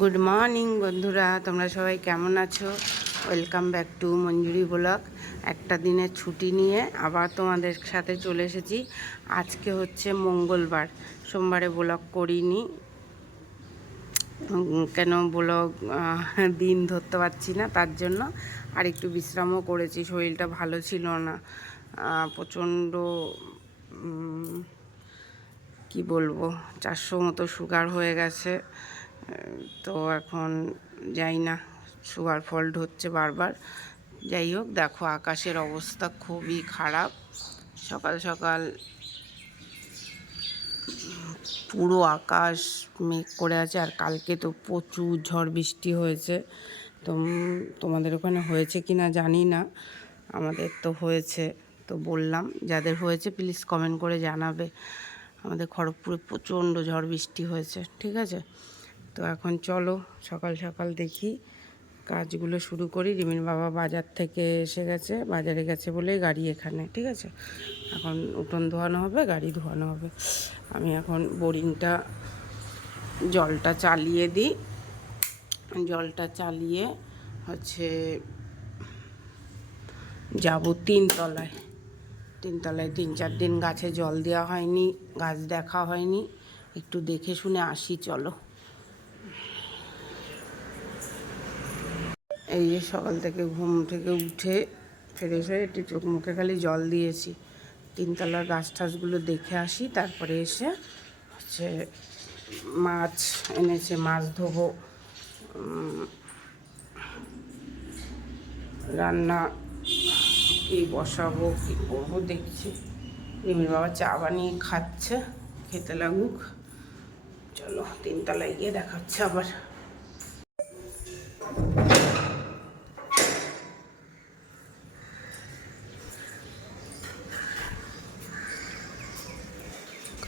Good morning বন্ধুরা, তোমরা সবাই কেমন আছো? Welcome back to Manjuri blog. একটা দিনের ছুটি নিয়ে আবার তোমাদের সাথে চলে এসেছি। আজকে হচ্ছে মঙ্গলবার, সোমবারে ব্লগ করিনি। কেন ব্লগ দিন ধরতে পারছি না, তার জন্য আর একটু বিশ্রামও করেছি, শরীরটা ভালো ছিল না। প্রচণ্ড কি বলব, চারশো মতো সুগার হয়ে গেছে। তো এখন যাই না সুগার ফল্ট হচ্ছে বারবার। যাই হোক, দেখো আকাশের অবস্থা খুবই খারাপ। সকাল সকাল পুরো আকাশ মেঘ করে আছে, আর কালকে তো প্রচুর ঝড় বৃষ্টি হয়েছে। তো তোমাদের ওখানে হয়েছে কি না জানি না, আমাদের তো হয়েছে। তো বললাম, যাদের হয়েছে প্লিজ কমেন্ট করে জানাবে। আমাদের খড়গপুরে প্রচণ্ড ঝড় বৃষ্টি হয়েছে, ঠিক আছে? তো এখন চলো সকাল সকাল দেখি কাজগুলো শুরু করি। রিমিন বাবা বাজার থেকে এসে গেছে, বাজারে গেছে বলেই গাড়ি এখানে, ঠিক আছে? এখন উঠোন ধোয়ানো হবে, গাড়ি ধোয়ানো হবে। আমি এখন বোরিংটা, জলটা চালিয়ে দিই। জলটা চালিয়ে হচ্ছে যাব তিনতলায়। তিনতলায় তিন চার দিন গাছে জল দেওয়া হয়নি, গাছ দেখা হয়নি। একটু দেখে শুনে আসি, চলো। এই যে সকাল থেকে ঘুম থেকে উঠে ফ্রেশ হয়ে একটু চোখ মুখে খালি জল দিয়েছি। তিনতলার গাছ টাছগুলো দেখে আসি, তারপরে এসে হচ্ছে মাছ এনেছে, মাছ ধোবো রান্না কি বসাবো, কি করব দেখছি। রিমির বাবা চা বানিয়ে খাচ্ছে, খেতে লাগুক। চলো, তিনতলায় গিয়ে দেখাচ্ছে আবার।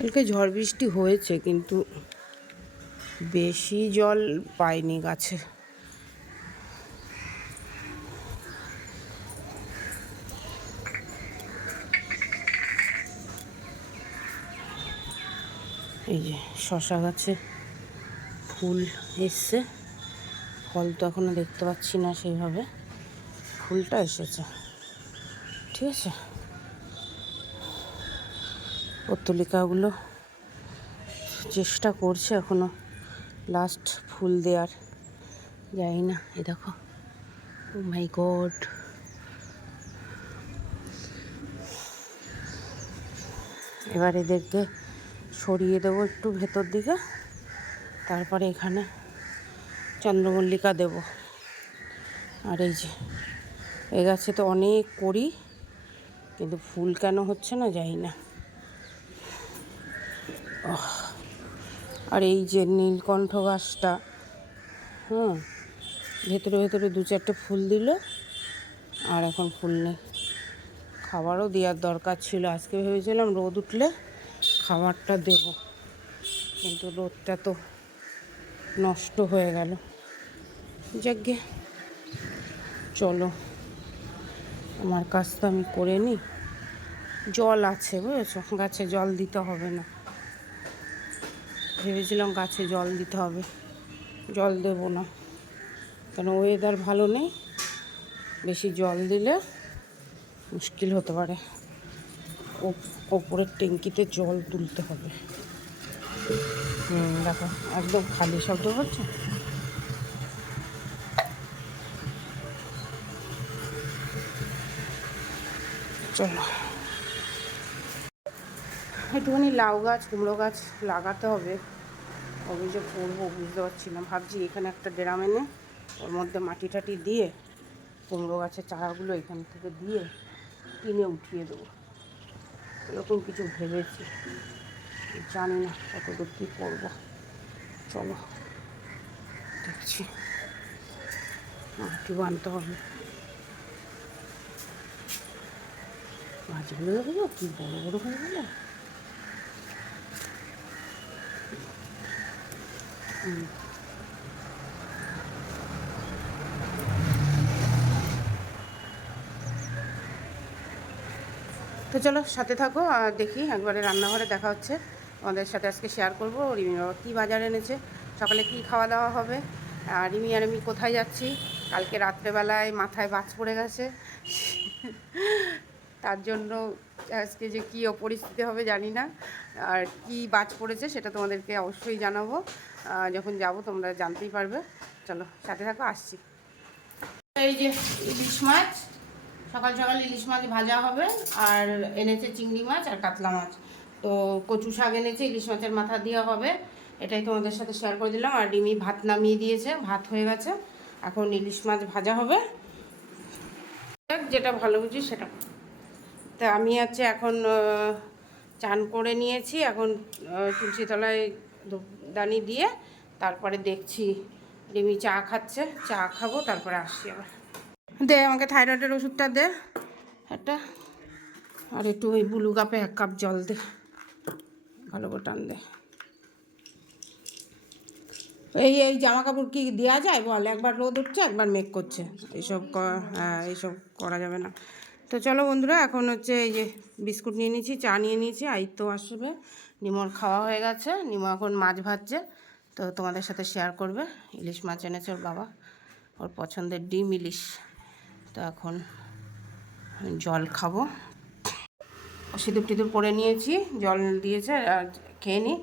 কালকে ঝড় বৃষ্টি হয়েছে, কিন্তু বেশি জল পাইনি গাছে। এই যে শশা গাছে ফুল এসছে। ফল তো এখনও দেখতে পাচ্ছি না সেইভাবে। ফুলটা এসেছে। ঠিক আছে? পত্তলিকাগুলো চেষ্টা করছে এখনও। লাস্ট ফুল দেওয়ার। যাই না, এ দেখো। ও মাই গড এবার এদেরকে সরিয়ে দেবো একটু ভেতর দিকে। তারপরে এখানে চন্দ্রমল্লিকা দেব। আর এই যে, এ গাছে তো অনেক করি, কিন্তু ফুল কেন হচ্ছে না যাই না। আর এই যে নীলকণ্ঠ গাছটা হ্যাঁ ভেতরে ভেতরে দু চারটে ফুল দিল, আর এখন ফুল নেই। খাবারও দেওয়ার দরকার ছিল, আজকে ভেবেছিলাম রোদ উঠলে খাবারটা দেব, কিন্তু রোদটা তো নষ্ট হয়ে গেল। যাকে চলো, আমার কাজ তো আমি করে নিই। জল আছে, বুঝেছ? গাছে জল দিতে হবে না। ভেবেছিলাম গাছে জল দিতে হবে। জল দেব না। কেন ওয়েদার ভালো নেই। বেশি জল দিলে মুশকিল হতে পারে। ওপ- ওপরের ট্যাঙ্কিতে জল তুলতে হবে। হুম, দেখো, একদম খালি শব্দ হচ্ছে। চলো। একটুখানি লাউ গাছ, কুমড়ো গাছ লাগাতে হবে। যে করব, বুঝতে পারছি না। ভাবছি এখানে একটা ড্রাম এনে ওর মধ্যে মাটি টাটি দিয়ে কুমড়ো গাছের চারাগুলো এখান থেকে দিয়ে কিনে উঠিয়ে দেবো। এরকম কিছু ভেবেছি। জানি না কতদূর কী করব। চলো, দেখছি। মাটি বানতে হবে। গাছগুলো দেখো কি বড় বড় হয়ে গেল। তো চলো, সাথে থাকো আর দেখি একবারে রান্নাঘরে দেখা হচ্ছে। আমাদের সাথে আজকে শেয়ার করব। রিমি বাবা কী বাজার এনেছে, সকালে কি খাওয়া দাওয়া হবে, আর রিমি আর আমি কোথায় যাচ্ছি? কালকে রাত্রেবেলায় মাথায় বাজ পড়ে গেছে। তার জন্য আজকে যে কী পরিস্থিতি হবে জানি না, আর কি বাজ পড়েছে সেটা তোমাদেরকে অবশ্যই জানাব। যখন যাব তোমরা জানতেই পারবে। চলো সাথে থাকো আসছি। এই যে ইলিশ মাছ সকাল সকাল ইলিশ মাছ ভাজা হবে আর এনেছে চিংড়ি মাছ আর কাতলা মাছ। তো কচু শাক এনেছে ইলিশ মাছের মাথা দেওয়া হবে। এটাই তোমাদের সাথে শেয়ার করে দিলাম। আর ডিমি ভাত নামিয়ে দিয়েছে ভাত হয়ে গেছে। এখন ইলিশ মাছ ভাজা হবে। যেটা ভালো বুঝি সেটা। তা আমি হচ্ছে এখন চান করে নিয়েছি। এখন আহ, ধূপদানি দিয়ে তারপরে দেখছি রিমি চা খাচ্ছে, চা খাব, তারপরে আসছি আবার দে, আমাকে থাইরয়েডের ওষুধটা দে। একটা, আর একটু ওই ব্লু কাপে এক কাপ জল দে। ভালো করে টান দে। এই এই জামা কাপড় কি দেওয়া যায় বল? একবার রোদ উঠছে, একবার মেঘ করছে। এইসব হ্যাঁ এইসব করা যাবে না। তো চলো বন্ধুরা, এখন হচ্ছে এই যে বিস্কুট নিয়ে নিয়েছি, চা নিয়ে নিয়েছি আইত্য আসবে। নিমর খাওয়া হয়ে গেছে। নিমো এখন মাছ ভাজছে, তো তোমাদের সাথে শেয়ার করবে। ইলিশ মাছ এনেছে ওর বাবা। ওর পছন্দের ডিম ইলিশ। তো এখন জল খাব। সিঁদুর টিঁদুর পরে নিয়েছি, জল দিয়েছে, আর খেয়ে নিই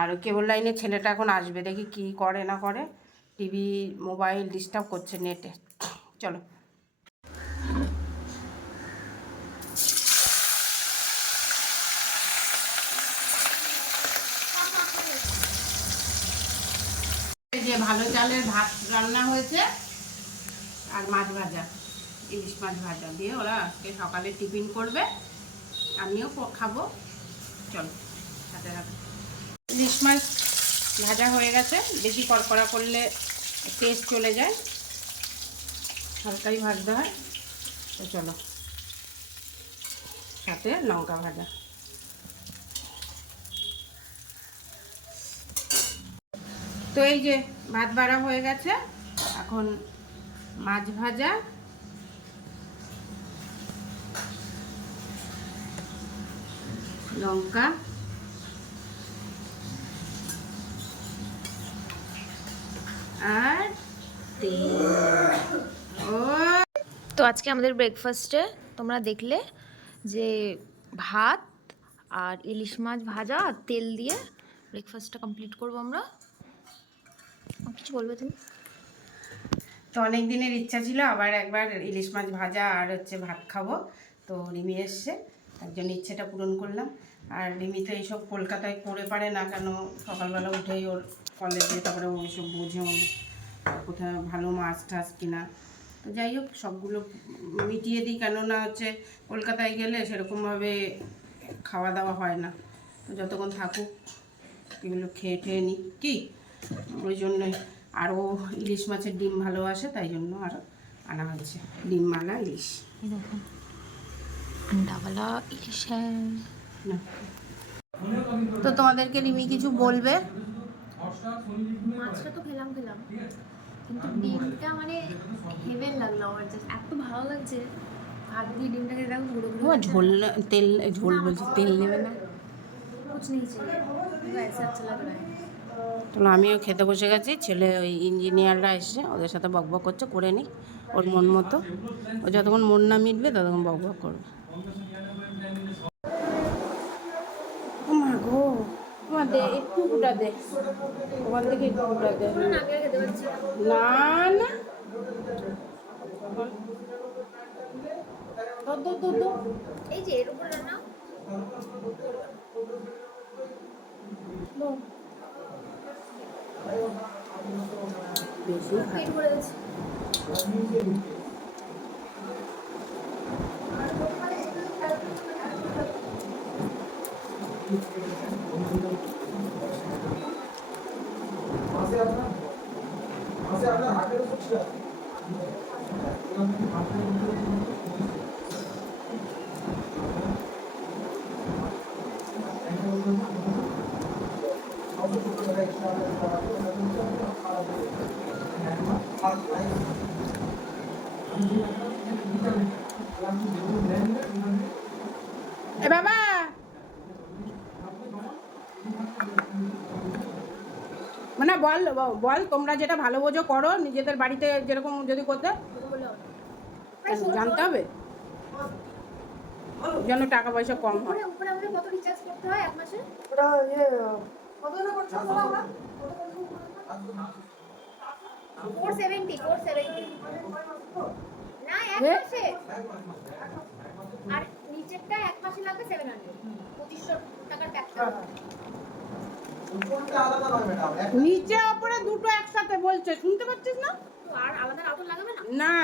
আর কেবল লাইনে ছেলেটা এখন আসবে, দেখি কি করে না করে। টিভি মোবাইল ডিস্টার্ব করছে নেটে চলো এই চালের ভাত রান্না হয়েছে আর মাছ ভাজা, ইলিশ মাছ ভাজা দিয়ে ওরা আজকে সকালে টিফিন করবে। আমিও খাব। চলো, সাথে সাথে ইলিশ মাছ ভাজা হয়ে গেছে। বেশি কড়কড়া করলে টেস্ট চলে যায়। হালকাই ভাজতে হয়। তো চলো, সাথে লঙ্কা ভাজা। তো এই যে ভাত বাড়া হয়ে গেছে, এখন মাছ ভাজা। লঙ্কা। আর তো আজকে আমাদের ব্রেকফাস্টে তোমরা দেখলে যে ভাত আর ইলিশ মাছ ভাজা আর তেল দিয়ে ব্রেকফাস্টটা কমপ্লিট করব আমরা। কিছু বলবে তুমি? তো অনেক দিনের ইচ্ছা ছিল, আবার একবার ইলিশ মাছ ভাজা আর হচ্ছে ভাত খাব। তো রিমি এসছে, তার জন্য ইচ্ছেটা পূরণ করলাম। আর রিমি তো এইসব কলকাতায় করে পারে না, কেন সকালবেলা উঠেই ওর কলেজে তারপরে ও এইসব বোঝে, ও কোথায় ভালো মাছ টাছ কিনা। তো যাই হোক, সবগুলো মিটিয়ে দিই, কেননা হচ্ছে কলকাতায় গেলে সেরকমভাবে খাওয়া দাওয়া হয় না। তো যতক্ষণ থাকুক, এগুলো খেয়ে ঠেয়ে নিই। কি? ওই জন্যই আরও ইলিশ মাছের ডিম ভালোবাসে তাই জন্য আরও আনা হয়েছে ডিমওয়ালা ইলিশ এই দেখো আন্ডাওয়ালা ইলিশ হ্যাঁ না তো তোমাদেরকে রিমি কিছু বলবে মাছটা তো খেলাম খেলাম কিন্তু ডিমটা মানে হেভেন লাগলো আমার জাস্ট এত ভালো লাগছে ভাত দিয়ে ডিমটাকে দেখো গুঁড়ো গুঁড়ো ও ঝোল তেল ঝোল বলছি তেল নেবে না कुछ नहीं चाहिए मुझे ऐसा अच्छा लग रहा है তো আমিও খেতে বসে গেছি। ছেলে ওই ইঞ্জিনিয়াররা এসে ওদের সাথে বকবক করছে করে নিই ওর মন মতো। ও যতক্ষণ মন না মিটবে ততক্ষণ বকবক করবে। ও গো দে একটু গুটা দে। ওখান থেকে একটু গুটা দে। না আগে খেতে পারছি না। এই যে এর উপরে না বেশি পেট ভরে গেছে এ বাবা মানে বল বল তোমরা যেটা ভালো বোঝো করো নিজেদের বাড়িতে যেরকম যদি করতে। হবে। জানতে হবে? যেন টাকা পয়সা কম হয়। উপরে উপরে আমাদের কত রিচার্জ করতে হয় এক মাসে? ওটা ইয়ে আর নিচেরটা এক মাসে লাগবে সেভেন হান্ড্রেড পঁচিশশো টাকার প্যাক কোনটা আলাদা নয় ম্যাডাম নিচে ওপরে দুটো একসাথে বলছে শুনতে পাচ্ছিস না? আর আলাদা রাউটার লাগাবে না? না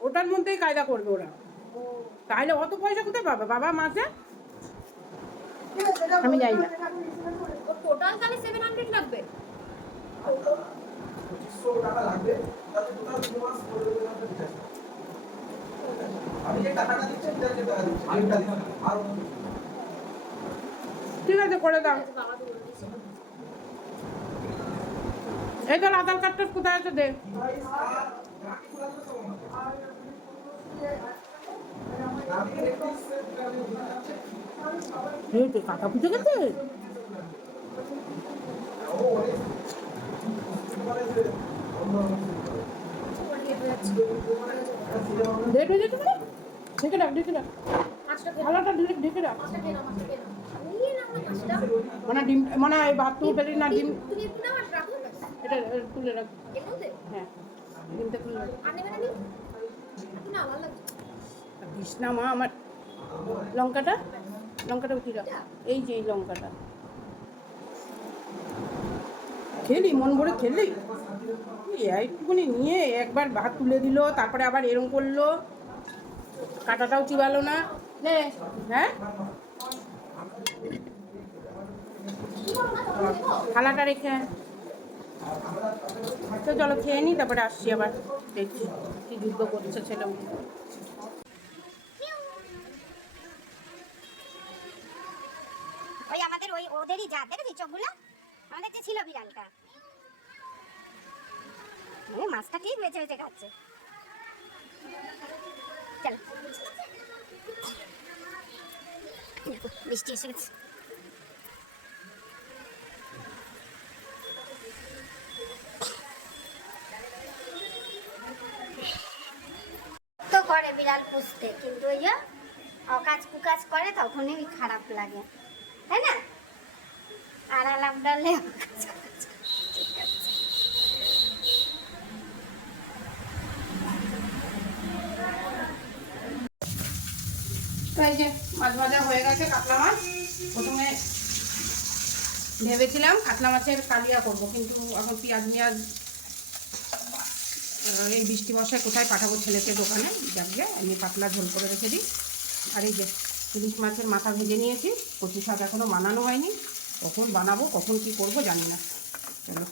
ওটার মধ্যেই কায়দা করবে ওরা। তাহলে অত পয়সা কোথায় পাবে? বাবা মাসে? আমি যাই না। টোটাল তাহলে সেভেন হান্ড্রেড লাগবে? ঠিক আছে? করে দাও। এই তোর আধার কার্ডটা কোথায় আছে দে গেছে রাখ ঢেকে রাখ। মানে ডিম মানে এই ভাত না ডিম। তুমি একটু। এটা রাখ। হ্যাঁ ডিমটা তুলে রাখ। আর নেবে না নি একটু না ভালো লাগছে। দিস না মা আমার লঙ্কাটা? লঙ্কাটা উঠি রাখ। এই যে এই লঙ্কাটা। খেলি মন ভরে খেলি। একটুখানি নিয়ে একবার ভাত তুলে দিল তারপরে আবার এরম করল। কাটাটাও চিবালো না। হ্যাঁ? থালাটা রেখে। তো চলো খেয়ে নি, তারপরে আসছি আবার। দেখছি কি যুদ্ধ করছে ছেলে ওই আমাদের ওই ওদেরই জাত দেখেছি আমাদের যে ছিল বিড়ালটা। মানে মাছটা ঠিক বেঁচে বেঁচে খাচ্ছে। চলো। বৃষ্টি এসে গেছে। করে বিড়াল পুষতে। কিন্তু ওই যে অকাজ কুকাজ করে তখনই খারাপ লাগে। তাই না? আর আলাপ ডালে ভেবেছিলাম কাতলা মাছের কালিয়া করব, কিন্তু এখন পেঁয়াজ মেয়াজ এই বৃষ্টি বর্ষায় কোথায় পাঠাবো ছেলেকে দোকানে? যাকে আমি পাতলা ঝোল করে রেখে দিই। আর এই যে ইলিশ মাছের মাথা ভেজে নিয়েছি কচু শাক এখনও বানানো হয়নি। কখন বানাবো, কখন কি করব জানি না। চলো,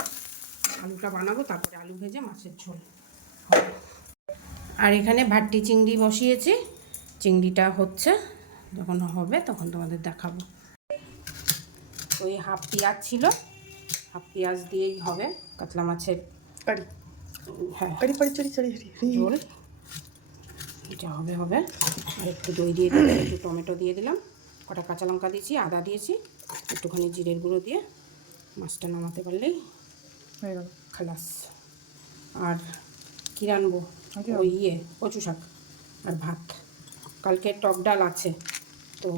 আলুটা বানাবো, তারপরে আলু ভেজে মাছের ঝোল আর এখানে ভাট্টি চিংড়ি বসিয়েছি। চিংড়িটা হচ্ছে, যখন হবে তখন তোমাদের দেখাবো। ওই হাফ পেঁয়াজ ছিল, হাফ পেঁয়াজ দিয়েই হবে কাতলা মাছের কারি। হ্যাঁ পারি চারি চারি ঝোল এটা হবে হবে। আর একটু দই দিয়ে দিলাম একটু টমেটো দিয়ে দিলাম কটা কাঁচা লঙ্কা দিয়েছি আদা দিয়েছি একটুখানি জিরের গুঁড়ো দিয়ে মাছটা নামাতে পারলেই হয়ে গেল। খালাস। আর কী রানবো ওই ইয়ে কচু শাক আর ভাত। কালকে টক ডাল আছে তো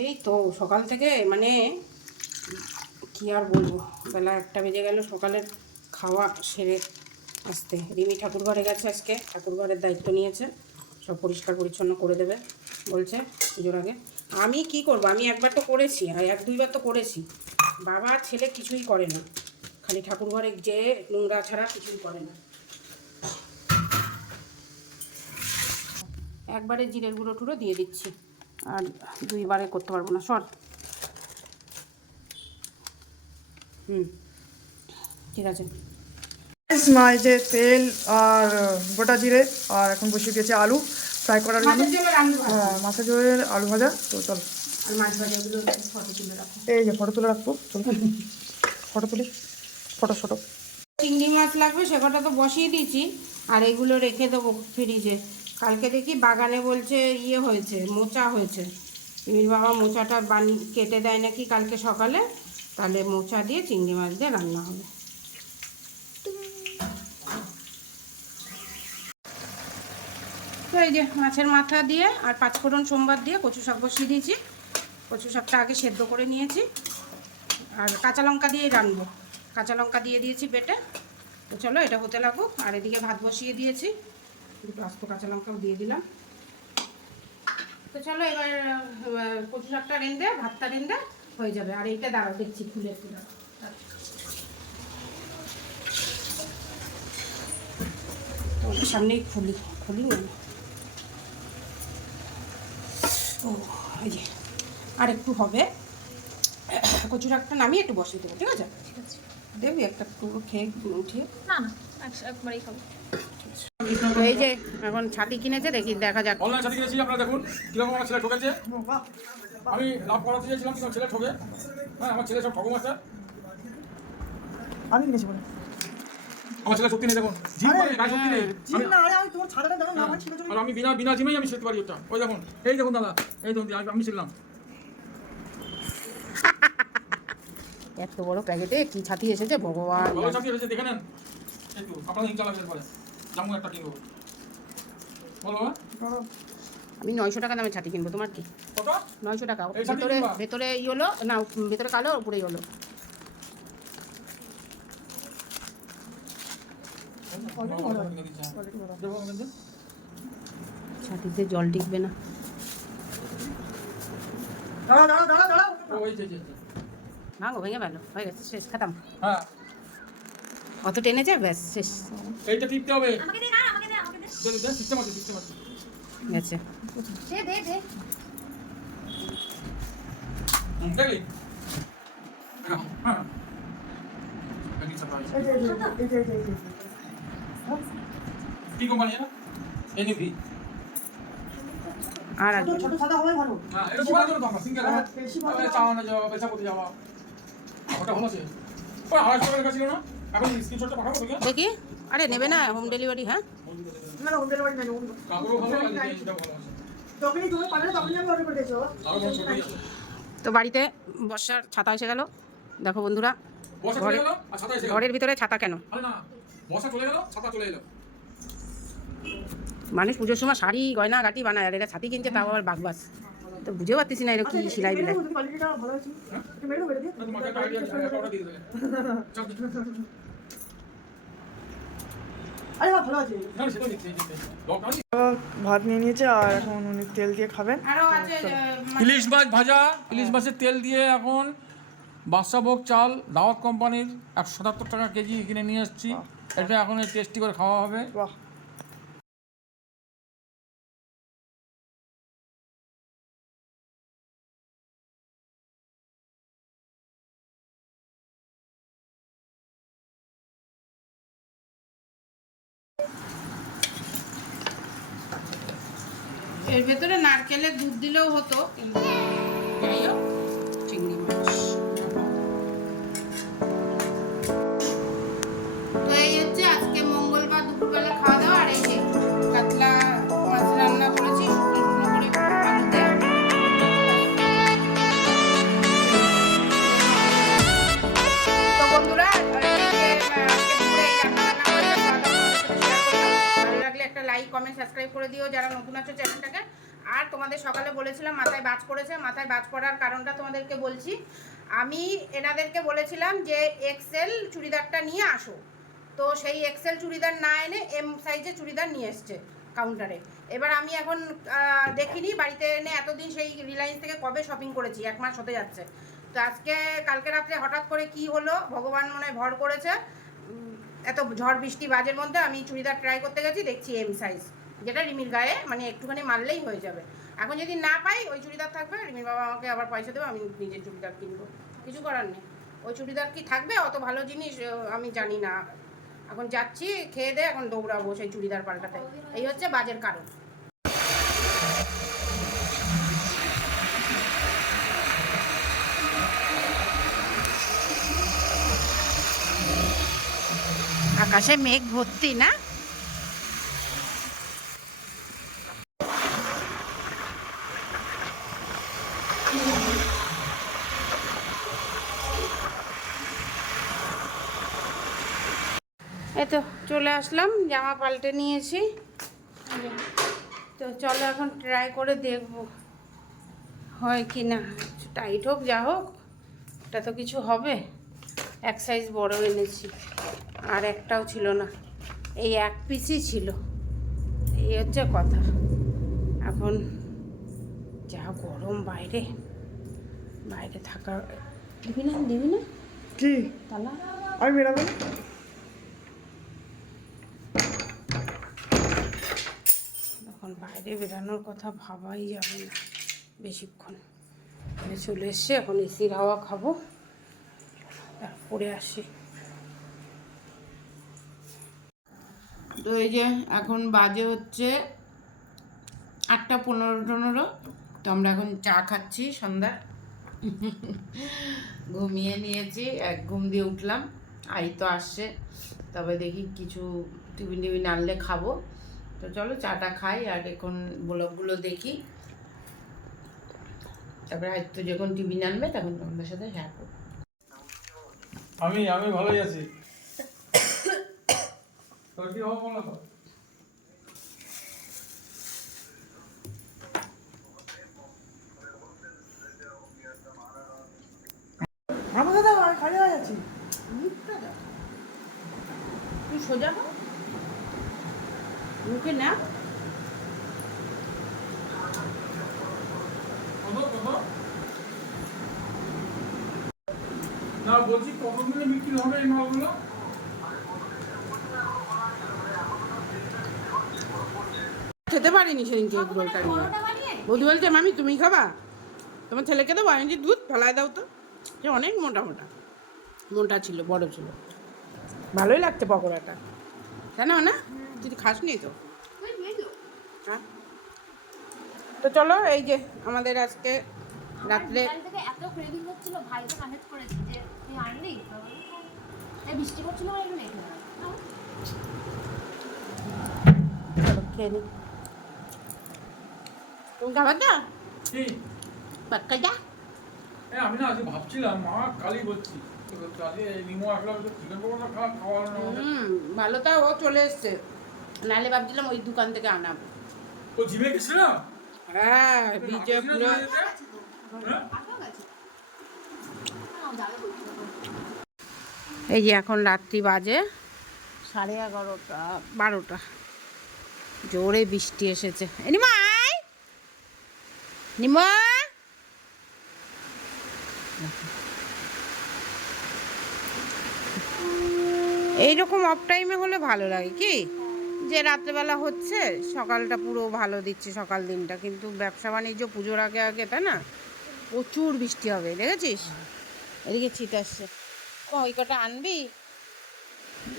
এই তো সকাল থেকে মানে কি আর বলব? বেলা একটা বেজে গেল সকালের খাওয়া সেরে আসতে। রিমি ঠাকুর ঘরে গেছে আজকে ঠাকুর ঘরের দায়িত্ব নিয়েছে। সব পরিষ্কার পরিচ্ছন্ন করে দেবে, বলছে পুজোর আগে। আমি কি করব? আমি একবার তো করেছি, আর এক দুইবার তো করেছি। বাবা, ছেলে কিছুই করে না। খালি ঠাকুর ঘরে যে নোংরা ছাড়া কিছুই করে না। একবারে জিরের গুঁড়ো টুড়ো দিয়ে দিচ্ছি। আর দুইবারে করতে পারব না। সর। হুম। ঠিক আছে। মা যে তেল আর গোটা জিরে আর এখন বসিয়ে দিয়েছে আলু ফ্রাই করার জন্য। মাছের হ্যাঁ মাছের ঝোলের আলু ভাজা তো চল। এই যে ফটো তুলে রাখব চল। ফটো তুলি ফটো ফটো চিংড়ি মাছ লাগবে সে কটা তো বসিয়ে দিয়েছি আর এগুলো রেখে দেবো ফ্রিজে কালকে দেখি বাগানে বলছে ইয়ে হয়েছে মোচা হয়েছে। রিমির বাবা মোচাটা বানি কেটে দেয় নাকি কালকে সকালে তাহলে মোচা দিয়ে চিংড়ি মাছ দিয়ে রান্না হবে। তো এই যে মাছের মাথা দিয়ে আর পাঁচফোড়ন সোমবার দিয়ে কচু শাক বসিয়ে দিয়েছি। কচু শাকটা আগে সেদ্ধ করে নিয়েছি। আর কাঁচা লঙ্কা দিয়েই রানবো কাঁচা লঙ্কা দিয়ে দিয়েছি বেটে। তো চলো এটা হতে লাগুক। আর এদিকে ভাত বসিয়ে দিয়েছি। দুটো আস্ত কাঁচা লঙ্কাও দিয়ে দিলাম। তো চলো এবার কচু শাকটা রেন্দে ভাতটা রেন্দে হয়ে যাবে। আর এইটা দাঁড়াও, দেখছি খুলে একটু সামনেই খুলি খুলি না ও এই যে আর একটু হবে। কচুর একটা নামিয়ে একটু বসিয়ে দেবো ঠিক আছে? ঠিক আছে দেবি একটা পুরো খেয়ে উঠিয়ে। না না একবারেই খাব। এই যে এখন ছাতি কিনেছে দেখি দেখা যাক। অনলাইন সাথে কিনেছি আপনারা দেখুন কীরকম আমার ছেলে ঠকেছে। আমি লাভ করাতে চেয়েছিলাম কিন্তু ছেলে ঠকে। হ্যাঁ আমার ছেলে সব ঠকম আছে আমি কিনেছি বলে। আমার ছেলে সত্যি নেই দেখুন জিম করে গায়ে সত্যি নেই। জিম না আরে আমি তোমার ছাড়াটা জানো না আমার ছিল আর আমি বিনা বিনা জিমেই আমি শিখতে পারি ওটা। ওই দেখুন এই দেখুন দাদা এই দেখুন আমি- আমি শিখলাম এত বড় প্যাকেটে কি ছাতি এসেছে ভগবান। ভালো চাকরি হয়েছে দেখে নেন। একটু আপনারা ইনকাম লাগবে পরে। জামু একটা কিনবো। বলো হ্যাঁ? আমি নয়শো টাকা দামে ছাতি কিনবো তোমার কি? কত নয়শো টাকা। ভেতরে? ভেতরে ই হলো না ভেতরে কালো উপরেই হলো দেবো আমাদের? ছাতিতে জল টিকবে না। ভাঙো ভেঙে ভালো হয়ে গেছে শেষ খাতাম। হ্যাঁ। অত টেনেছে ব্যাস শেষ। এইটা টিপতে হবে। আমাকে দে না আমাকে দে আমাকে দে। সিস্টেম আছে সিস্টেম আছে। গেছে। দে দে দে। দেখলি? হ্যাঁ ব্যাংকিং সাপ্লাই এই যে এই যে এই যে এই যে এই যে কি কোম্পানি এটা এনইভি আর আসবে ছোট সাদা হবে ভালো। হ্যাঁ এটা জন্য সিঙ্গেল হ্যাঁ, বেশি ভালো না। চাওয়ানো যাওয়া বেচা করতে যাওয়া ওটা ভালো আছে ও আড়াইশো টাকার ছিল না এখন স্ক্রিনশটটা পাঠাবো তোকে। দেখি। আরে নেবে না হোম ডেলিভারি হ্যাঁ? না না হোম ডেলিভারি নেই কাপড়ও ভালো এটাও ভালো আছে। তুমি তখনই আমি অর্ডার করে দিয়েছি তো বাড়িতে বর্ষার ছাতা এসে গেল। দেখো বন্ধুরা ঘরে- গেল আর ছাতা এসে গেল। ঘরের ভিতরে ছাতা কেন? আরে চলে গেল ছাতা চলে এলো। মানুষ পুজোর সময় শাড়ি গয়না গাটি বানায়। আর এটা ছাতি কিনছে তাও আবার বাগবাস। তো বুঝে পারতেছি না এরকম কি সিলাই বিলাই। সেটা দিচ্ছি লকডাউন ভাত নিয়ে নিয়েছে আর এখন উনি তেল দিয়ে খাবেন আরও ইলিশ মাছ ভাজা ইলিশ মাছের তেল দিয়ে এখন বাদশাভোগ চাল দাওয়াত কোম্পানির একশো সাতাত্তর টাকা কেজি কিনে নিয়ে এসেছি এটা এখন টেস্টি করে খাওয়া হবে। এর ভেতরে নারকেলের দুধ দিলেও হতো কিন্তু দুপুরবেলা খাওয়া দাওয়া আর এই যে কাতলা রান্না করেছি লাইক কমেন্ট সাবস্ক্রাইব করে দিও, যারা নতুন আছো চ্যানেলটাকে। আর তোমাদের সকালে বলেছিলাম, মাথায় বাজ পড়েছে, মাথায় বাজ পড়ার কারণটা তোমাদেরকে বলছি। আমি এনাদেরকে বলেছিলাম যে এক্সেল চুড়িদারটা নিয়ে আসো। তো সেই এক্সেল চুড়িদার না এনে এম সাইজের চুড়িদার নিয়ে এসছে কাউন্টারে এবার আমি এখন দেখিনি, বাড়িতে এনে এতদিন সেই রিলায়েন্স থেকে কবে শপিং করেছি, এক মাস হতে যাচ্ছে। তো আজকে, কালকে রাত্রে হঠাৎ করে কি হলো, ভগবান মনে ভর করেছে। এত ঝড় বৃষ্টি বাজের মধ্যে আমি চুড়িদার ট্রাই করতে গেছি, দেখছি এম সাইজ যেটা রিমির গায়ে মানে একটুখানি মারলেই হয়ে যাবে। এখন যদি না পাই, ওই চুড়িদার থাকবে, রিমির বাবা আমাকে আবার পয়সা দেবে, আমি নিজের চুড়িদার কিনবো। কিছু করার নেই। ওই চুড়িদার কি থাকবে? অত ভালো জিনিস আমি জানি না। এখন যাচ্ছি, খেয়ে দে, এখন দৌড়াবো সেই চুড়িদার পাল্টাতে। এই হচ্ছে বাজের কারণ। আকাশে মেঘ ভর্তি না চলে আসলাম জামা পাল্টে নিয়েছি। তো চলো এখন ট্রাই করে দেখব হয় কি না। টাইট হোক যা হোক এটা তো কিছু হবে। এক সাইজ বড় এনেছি আর একটাও ছিল না। এই এক পিসই ছিল। এই হচ্ছে কথা। এখন যা গরম বাইরে বাইরে থাকা দিবি না দিবি না? কি? তালা। আমি বেরাবো এখন বাইরে বেরানোর কথা ভাবাই যাবে না। বেশিক্ষণ চলে এসছে, এখন এসির হাওয়া খাব। তারপরে আসি। তো এই যে এখন বাজে হচ্ছে আটটা পনেরো টনেরো তো আমরা এখন চা খাচ্ছি সন্ধ্যা। ঘুমিয়ে নিয়েছি, এক ঘুম দিয়ে উঠলাম। আই তো আসছে, তবে দেখি কিছু টিফিন টিফিন আনলে খাব। তো চলো চাটা খাই আর এখন ব্লগগুলো দেখি। তারপরে হয়তো যখন টিফিন আনবে তখন তোমাদের সাথে শেয়ার করব। আমি আমি ভালোই আছি। তোর কি হবে বলো আমি দাদা হয়ে যাচ্ছি। তুই সোজা কর মুখে না বলছি কত দিনে বিক্রি হবে এই মালগুলো? খেতে পারিনি সেদিনকে এগ রোলটা বৌদি বলছে মামি তুমি খাবা? তোমার ছেলেকে দেবো? আমি যে দুধ ফেলায় দাও তো। সে অনেক মোটা মোটা। মোটা ছিল বড় ছিল। ভালোই লাগছে পকোড়াটা। তাই না না? তুই খাস নি তো হ্যাঁ? তো চলো এই যে আমাদের আজকে রাত্রে এত ক্রেভিং হচ্ছিল ভাইকে মেসেজ করেছি যে তুই আনলি? বৃষ্টি করছিল বলে একটু লেট হয়ে গেল। চলো খেয়ে নি। তুমি খাবার না পাক্কা যা। আমি না আজকে ভাবছিলাম মা কালি বলছি আজকে নিমো একলা চিকেন পকোড়া খাওয়া খাওয়া না আমাদের। হুম ভালো তা ও চলে এসছে। নাহলে ভাবছিলাম ওই দোকান থেকে আনাবো। ও জিমে গেছিল হ্যাঁ বিজে হ্যাঁ এই যে এখন রাত্রি বাজে সাড়ে এগারোটা বারোটা। জোরে বৃষ্টি এসেছে। নিমা এইরকম অফ টাইমে হলে ভালো লাগে কি? যে রাত্রেবেলা হচ্ছে, সকালটা পুরো ভালো দিচ্ছে সকাল দিনটা। কিন্তু ব্যবসা বাণিজ্য পুজোর আগে আগে, তাই না? প্রচুর বৃষ্টি হবে, দেখেছিস? এদিকে ছিট আসছে। ওই কটা আনবি?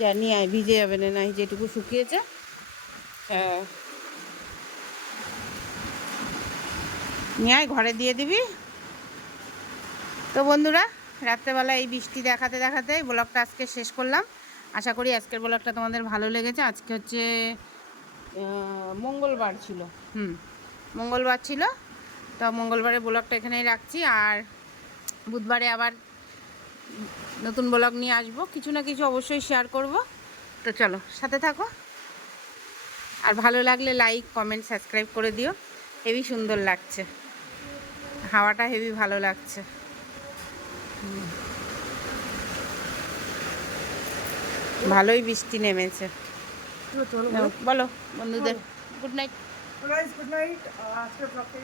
যা নিয়ে আয়, ভিজে যাবে না নাই যেটুকু শুকিয়েছে। হ্যাঁ। নিয়ে আয়, ঘরে দিয়ে দিবি। তো বন্ধুরা, রাত্রেবেলা এই বৃষ্টি দেখাতে দেখাতে ব্লগটা আজকে শেষ করলাম। আশা করি আজকের ব্লগটা তোমাদের ভালো লেগেছে। আজকে হচ্ছে মঙ্গলবার ছিল। হুম, মঙ্গলবার ছিল। তো মঙ্গলবারে ব্লগটা এখানেই রাখছি। আর বুধবারে আবার নতুন ব্লগ নিয়ে আসব। কিছু না কিছু অবশ্যই শেয়ার করব। তো চলো, সাথে থাকো। আর ভালো লাগলে লাইক কমেন্ট সাবস্ক্রাইব করে দিও। হেভি সুন্দর লাগছে। হাওয়াটা হেভি ভালো লাগছে। হুম। ভালোই বৃষ্টি নেমেছে। বলো, বন্ধুদের। Good night guys good night আজকের ব্লগটা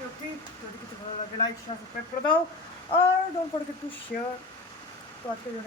যদি কিছু ভালো লাগে লাইক শেয়ার সাবস্ক্রাইব করে দাও। আর ডোন্ট টু শেয়ার তো আজকের জন্য.